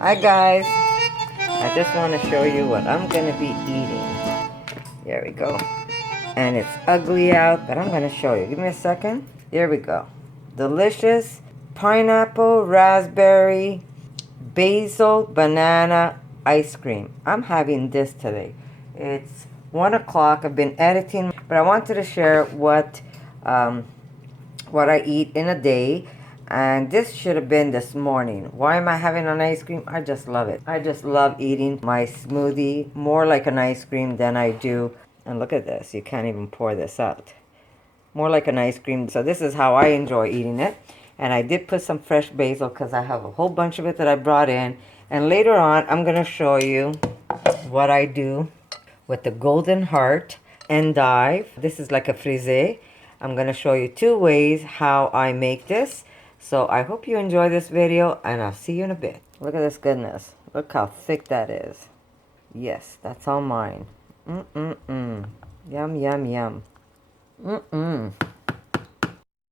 Hi guys, I just want to show you what I'm going to be eating. There we go. And it's ugly out, but I'm going to show you. Give me a second. There we go. Delicious pineapple, raspberry, basil, banana ice cream. I'm having this today. It's 1 o'clock. I've been editing, but I wanted to share what I eat in a day. And this should have been this morning. Why am I having an ice cream? I just love it. I just love eating my smoothie more like an ice cream than I do. And look at this. You can't even pour this out. More like an ice cream. So this is how I enjoy eating it. And I did put some fresh basil because I have a whole bunch of it that I brought in. And later on, I'm going to show you what I do with the golden heart endive. This is like a frisee. I'm going to show you 2 ways how I make this. So I hope you enjoy this video, and I'll see you in a bit. Look at this goodness. Look how thick that is. Yes, that's all mine. Yum, yum, yum.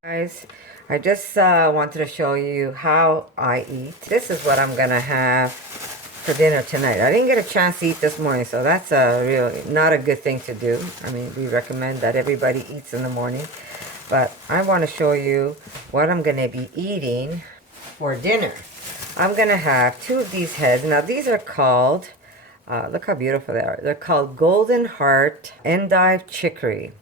Guys, I just wanted to show you how I eat. This is what I'm going to have for dinner tonight. I didn't get a chance to eat this morning, so that's really not a good thing to do. I mean, we recommend that everybody eats in the morning. But I want to show you what I'm going to be eating for dinner. I'm going to have 2 of these heads. Now, these are called, look how beautiful they are. They're called Golden Heart Endive Chicory.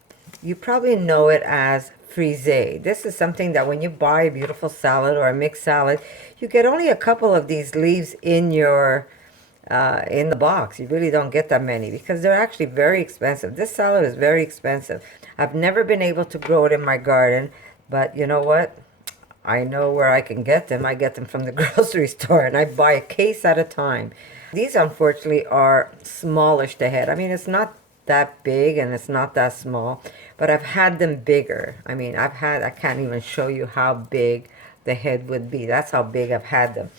You probably know it as frisee. This is something that when you buy a beautiful salad or a mixed salad, you get only a couple of these leaves in your in the box. You really don't get that many because they're actually very expensive. This salad is very expensive. I've never been able to grow it in my garden, but you know what? I know where I can get them. I get them from the grocery store, and I buy a case at a time. These, unfortunately, are smallish to head. I mean, it's not that big and it's not that small, but I've had them bigger. I mean, I can't even show you how big the head would be. That's how big I've had them.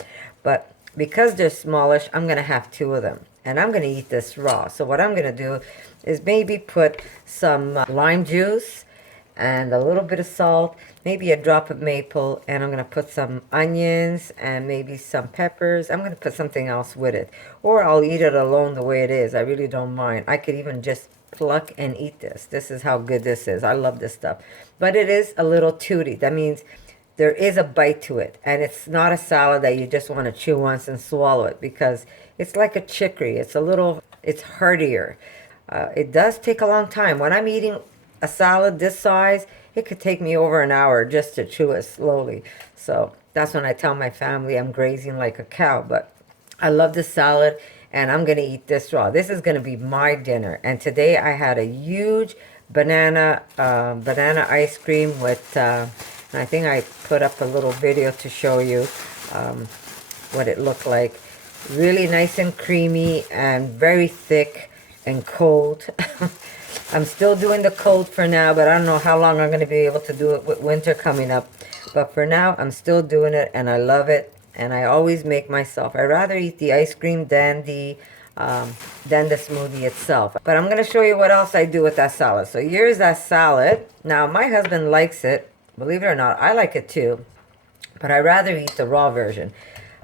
But because they're smallish, I'm going to have 2 of them. And I'm going to eat this raw. So what I'm going to do is maybe put some lime juice and a little bit of salt, maybe a drop of maple, and I'm going to put some onions and maybe some peppers. I'm going to put something else with it. Or I'll eat it alone the way it is. I really don't mind. I could even just pluck and eat this. This is how good this is. I love this stuff. But it is a little tooty. That means there is a bite to it, and it's not a salad that you just want to chew once and swallow it, because it's like a chicory. It's heartier. It does take a long time. When I'm eating a salad this size, it could take me over an hour just to chew it slowly. So that's when I tell my family I'm grazing like a cow. But I love this salad, and I'm going to eat this raw. This is going to be my dinner. And today I had a huge banana ice cream with and I think I put up a little video to show you what it looked like. Really nice and creamy and very thick and cold. I'm still doing the cold for now, but I don't know how long I'm going to be able to do it with winter coming up. But for now, I'm still doing it, and I love it. And I always make myself. I rather eat the ice cream than the smoothie itself. But I'm going to show you what else I do with that salad. So here's that salad. Now, my husband likes it. Believe it or not, I like it too, but I rather eat the raw version.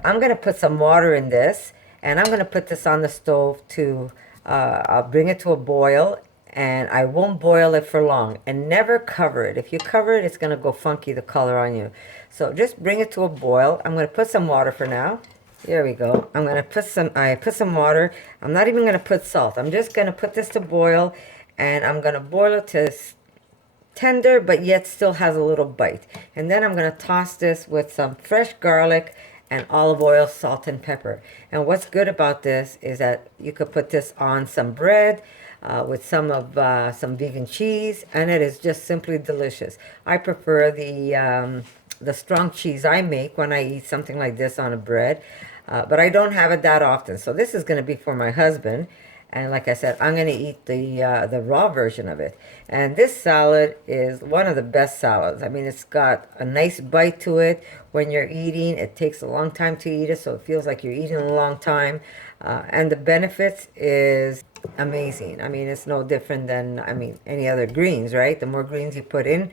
I'm going to put some water in this, and I'm going to put this on the stove to, I'll bring it to a boil, and I won't boil it for long, and never cover it. If you cover it, it's going to go funky, the color on you. So just bring it to a boil. I'm going to put some water for now. There we go. I put some water. I'm not even going to put salt. I'm just going to put this to boil, and I'm going to boil it to tender, but yet still has a little bite. And then I'm going to toss this with some fresh garlic and olive oil, salt, and pepper. And what's good about this is that you could put this on some bread with some vegan cheese, and it is just simply delicious. I prefer the strong cheese I make when I eat something like this on a bread, but I don't have it that often. So this is going to be for my husband. And like I said, I'm going to eat the raw version of it. And this salad is one of the best salads. I mean, it's got a nice bite to it. When you're eating, it takes a long time to eat it, so it feels like you're eating a long time. And the benefits is amazing. I mean, it's no different than, any other greens, right? The more greens you put in,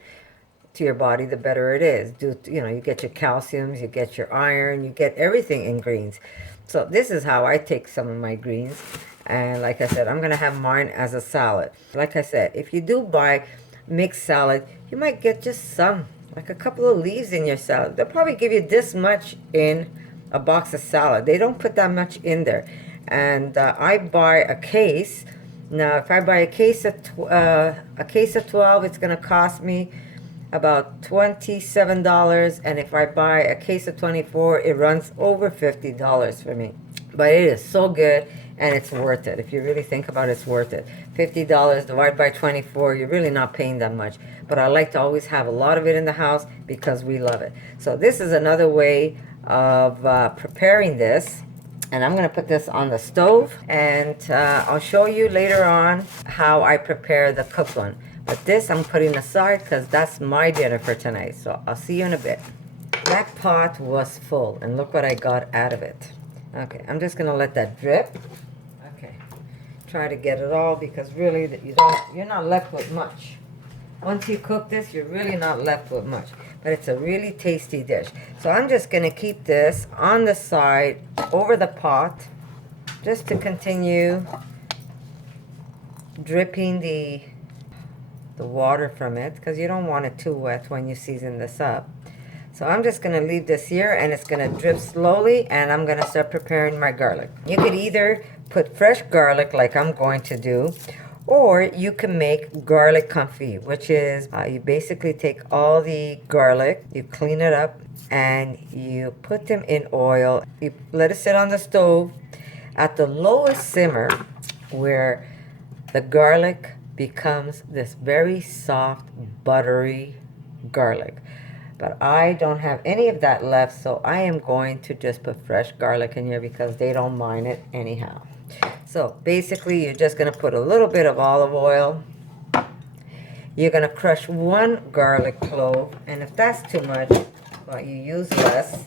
to your body, the better it is. You get your calciums, you get your iron, you get everything in greens. So this is how I take some of my greens. And like I said, I'm going to have mine as a salad. Like I said, if you do buy mixed salad, you might get just some, like a couple of leaves in your salad. They'll probably give you this much in a box of salad. They don't put that much in there. And I buy a case. Now, if I buy a case of 12, it's going to cost me about $27. And if I buy a case of 24, it runs over $50 for me. But it is so good, and it's worth it. If you really think about it, it's worth it. $50 divided by 24, you're really not paying that much. But I like to always have a lot of it in the house because we love it. So this is another way of preparing this. And I'm going to put this on the stove, and I'll show you later on how I prepare the cooked one. But this I'm putting aside because that's my dinner for tonight. So I'll see you in a bit. That pot was full, and look what I got out of it. Okay, I'm just going to let that drip. Okay, try to get it all because really you're not left with much. Once you cook this, you're really not left with much. But it's a really tasty dish. So I'm just going to keep this on the side over the pot just to continue dripping the water from it, because you don't want it too wet when you season this up. So I'm just going to leave this here, and it's going to drip slowly, and I'm going to start preparing my garlic. You could either put fresh garlic like I'm going to do, or you can make garlic confit, which is you basically take all the garlic, you clean it up, and you put them in oil. You let it sit on the stove at the lowest simmer, where the garlic becomes this very soft, buttery garlic. But I don't have any of that left, so I am going to just put fresh garlic in here because they don't mind it anyhow. So basically, you're just going to put a little bit of olive oil. You're going to crush one garlic clove, and if that's too much, well, you use less.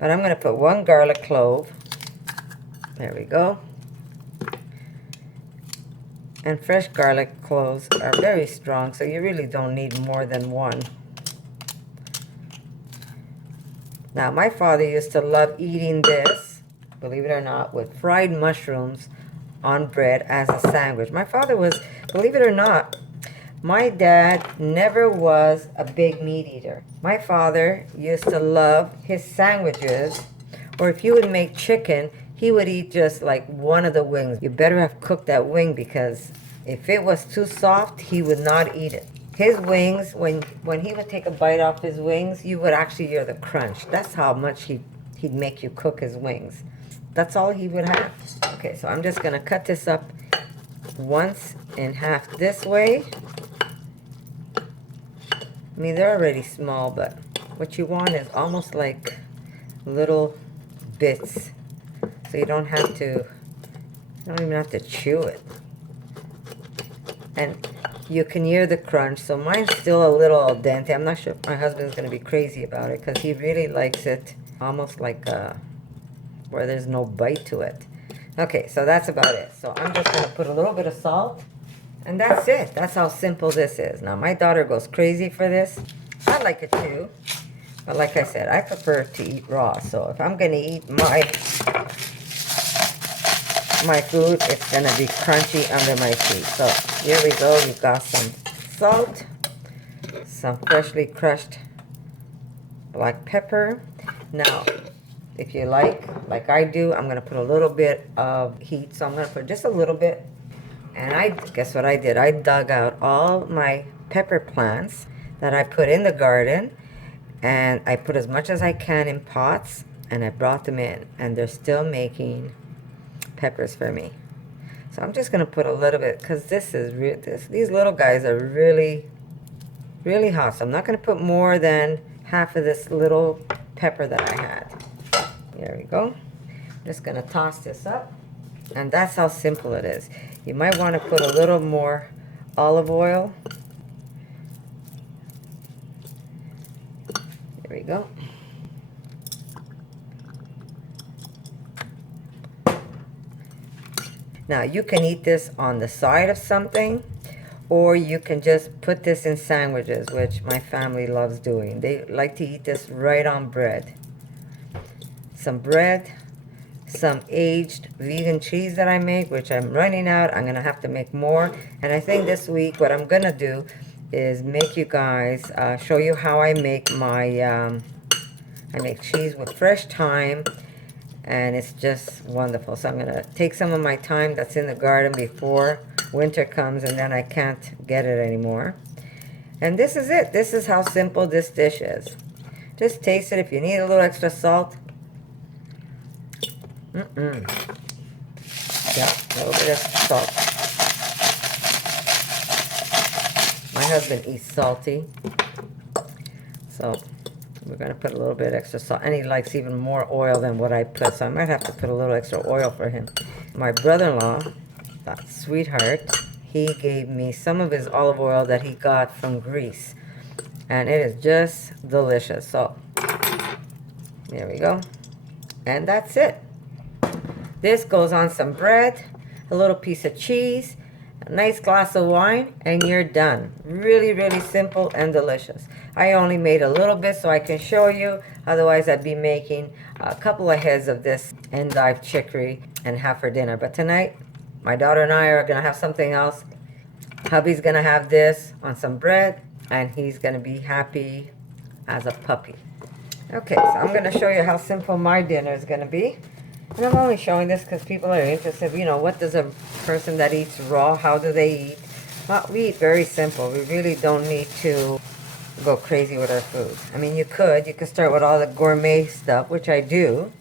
But I'm going to put one garlic clove. There we go. And fresh garlic cloves are very strong, so you really don't need more than one. Now, my father used to love eating this, believe it or not, with fried mushrooms on bread as a sandwich. My father was, believe it or not, my dad never was a big meat eater. My father used to love his sandwiches, or if you would make chicken, he would eat just like one of the wings. You better have cooked that wing, because if it was too soft, he would not eat it. His wings, when he would take a bite off his wings, you would actually hear the crunch. That's how much he'd make you cook his wings. That's all he would have. Okay, so I'm just going to cut this up once in half this way. I mean, they're already small, but what you want is almost like little bits. So you don't even have to chew it. And you can hear the crunch. So mine's still a little al dente. I'm not sure if my husband's going to be crazy about it, because he really likes it almost like where there's no bite to it. Okay, so that's about it. So I'm just going to put a little bit of salt, and that's it. That's how simple this is. Now, my daughter goes crazy for this. I like it too. But like I said, I prefer to eat raw. So if I'm going to eat my food, it's going to be crunchy under my feet. So here we go. We've got some salt, some freshly crushed black pepper. Now, if you like I do, I'm going to put a little bit of heat. So I'm going to put just a little bit. And guess what I did? I dug out all my pepper plants that I put in the garden, and I put as much as I can in pots, and I brought them in, and they're still making peppers for me. So I'm just going to put a little bit, because these little guys are really, really hot. So I'm not going to put more than half of this little pepper that I had. There we go. I'm just going to toss this up. And that's how simple it is. You might want to put a little more olive oil. There we go. Now, you can eat this on the side of something, or you can just put this in sandwiches, which my family loves doing. They like to eat this right on bread. Some bread, some aged vegan cheese that I make, which I'm running out. I'm gonna have to make more. And I think this week what I'm gonna do is make you guys, show you how I make my, I make cheese with fresh thyme, and it's just wonderful. So I'm gonna take some of my thyme that's in the garden before winter comes and then I can't get it anymore. And this is it. This is how simple this dish is. Just taste it. If you need a little extra salt, yeah, a little bit of salt. My husband eats salty, so we're going to put a little bit extra salt. And he likes even more oil than what I put, so I might have to put a little extra oil for him. My brother-in-law, that sweetheart, he gave me some of his olive oil that he got from Greece. And it is just delicious. So, there we go. And that's it. This goes on some bread, a little piece of cheese, a nice glass of wine, and you're done. Really, really simple and delicious. I only made a little bit so I can show you. Otherwise, I'd be making a couple of heads of this endive chicory and have for dinner. But tonight, my daughter and I are going to have something else. Hubby's going to have this on some bread, and he's going to be happy as a puppy. Okay, so I'm going to show you how simple my dinner is going to be. And I'm only showing this because people are interested. You know, what does a person that eats raw, how do they eat? Well, we eat very simple. We really don't need to go crazy with our food. I mean, you could start with all the gourmet stuff, which I do.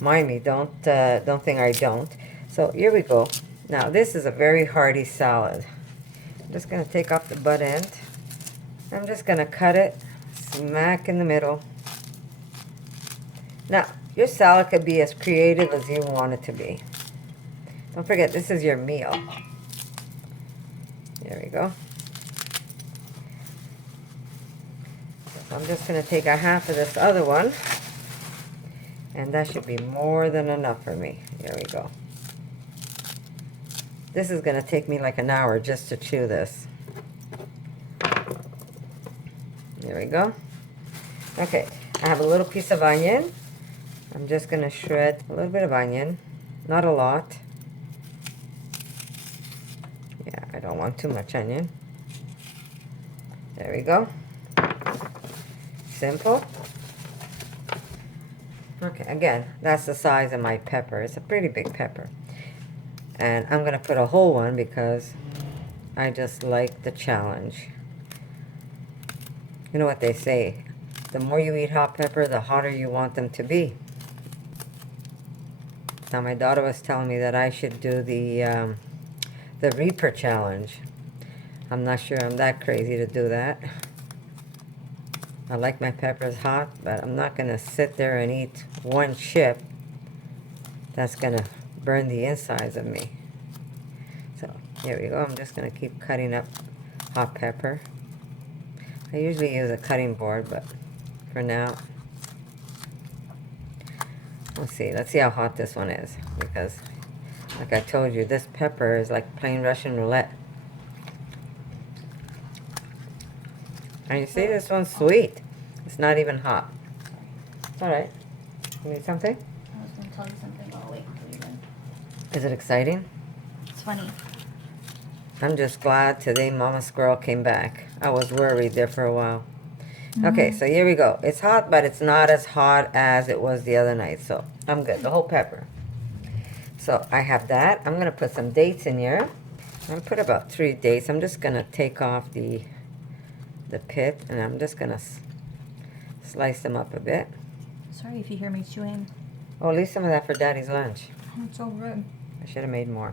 Mind me, don't think I don't. So here we go. Now, this is a very hearty salad. I'm just going to take off the butt end. I'm just going to cut it smack in the middle. Now, your salad could be as creative as you want it to be. Don't forget, this is your meal. There we go. So I'm just going to take a half of this other one. And that should be more than enough for me. There we go. This is going to take me like an hour just to chew this. There we go. Okay, I have a little piece of onion. I'm just going to shred a little bit of onion, not a lot. Yeah, I don't want too much onion. There we go. Simple. Okay, again, that's the size of my pepper. It's a pretty big pepper. And I'm going to put a whole one because I just like the challenge. You know what they say, the more you eat hot pepper, the hotter you want them to be. Now my daughter was telling me that I should do the Reaper challenge. I'm not sure I'm that crazy to do that. I like my peppers hot, but I'm not going to sit there and eat one chip. That's going to burn the insides of me. So here we go. I'm just going to keep cutting up hot pepper. I usually use a cutting board, but for now, let's see how hot this one is, because like I told you, this pepper is like plain Russian roulette. And you see, this one's sweet. It's not even hot. It's all right. You need something? I was going to tell you something, but I'll wait until you're done. Is it exciting? It's funny. I'm just glad today Mama Squirrel came back. I was worried there for a while. Okay, so here we go. It's hot, but it's not as hot as it was the other night. So I'm good. The whole pepper. So I have that. I'm going to put some dates in here. I'm going to put about 3 dates. I'm just going to take off the pit, and I'm just going to slice them up a bit. Sorry if you hear me chewing. Oh, leave some of that for Daddy's lunch. It's so good. I should have made more.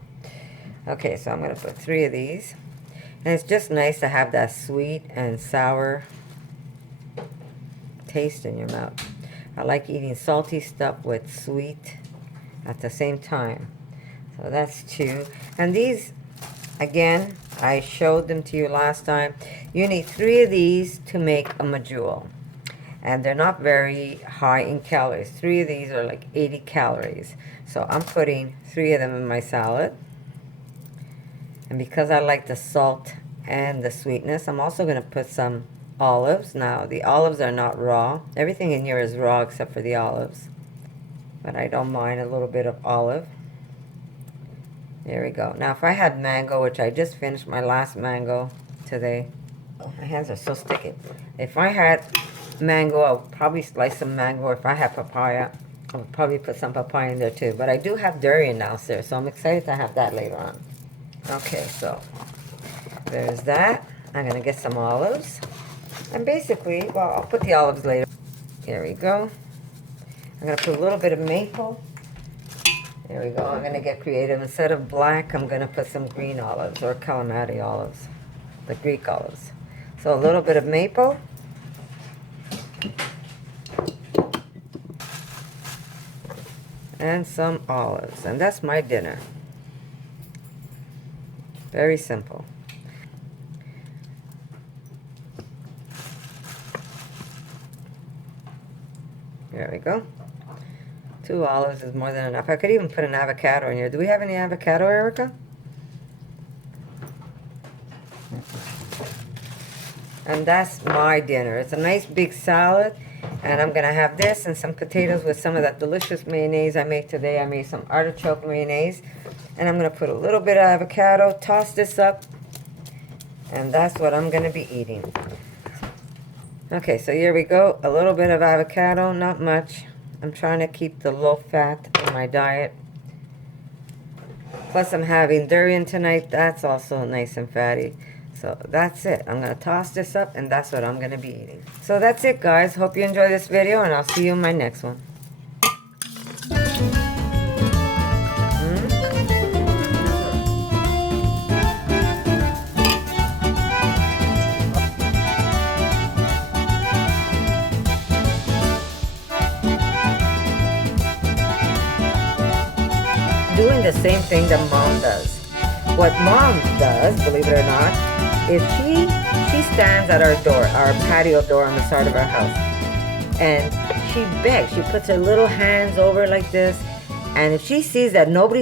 Okay, so I'm going to put 3 of these. And it's just nice to have that sweet and sour taste in your mouth. I like eating salty stuff with sweet at the same time. So that's 2. And these, again, I showed them to you last time. You need 3 of these to make a medjool. And they're not very high in calories. 3 of these are like 80 calories. So I'm putting 3 of them in my salad. And because I like the salt and the sweetness. I'm also going to put some olives. Now, the olives are not raw. Everything in here is raw except for the olives. But I don't mind a little bit of olive. There we go. Now, if I had mango, which I just finished my last mango today. My hands are so sticky. If I had mango, I would probably slice some mango. Or if I had papaya, I would probably put some papaya in there too. But I do have durian downstairs, so I'm excited to have that later on. Okay, so there's that. I'm going to get some olives. And basically, well, I'll put the olives later. Here we go. I'm going to put a little bit of maple. There we go. I'm going to get creative. Instead of black, I'm going to put some green olives or calamari olives, the Greek olives. So a little bit of maple. And some olives. And that's my dinner. Very simple. There we go. 2 olives is more than enough. I could even put an avocado in here. Do we have any avocado, Erica? And that's my dinner. It's a nice big salad. And I'm going to have this and some potatoes with some of that delicious mayonnaise I made today. I made some artichoke mayonnaise. And I'm going to put a little bit of avocado, toss this up. And that's what I'm going to be eating. Okay, so here we go. A little bit of avocado, not much. I'm trying to keep the low fat in my diet. Plus I'm having durian tonight. That's also nice and fatty. So that's it. I'm going to toss this up and that's what I'm going to be eating. So that's it, guys. Hope you enjoy this video and I'll see you in my next one. Doing the same thing that mom does. What mom does, believe it or not, is she stands at our door, our patio door on the side of our house, and she begs. She puts her little hands over like this, and if she sees that nobody's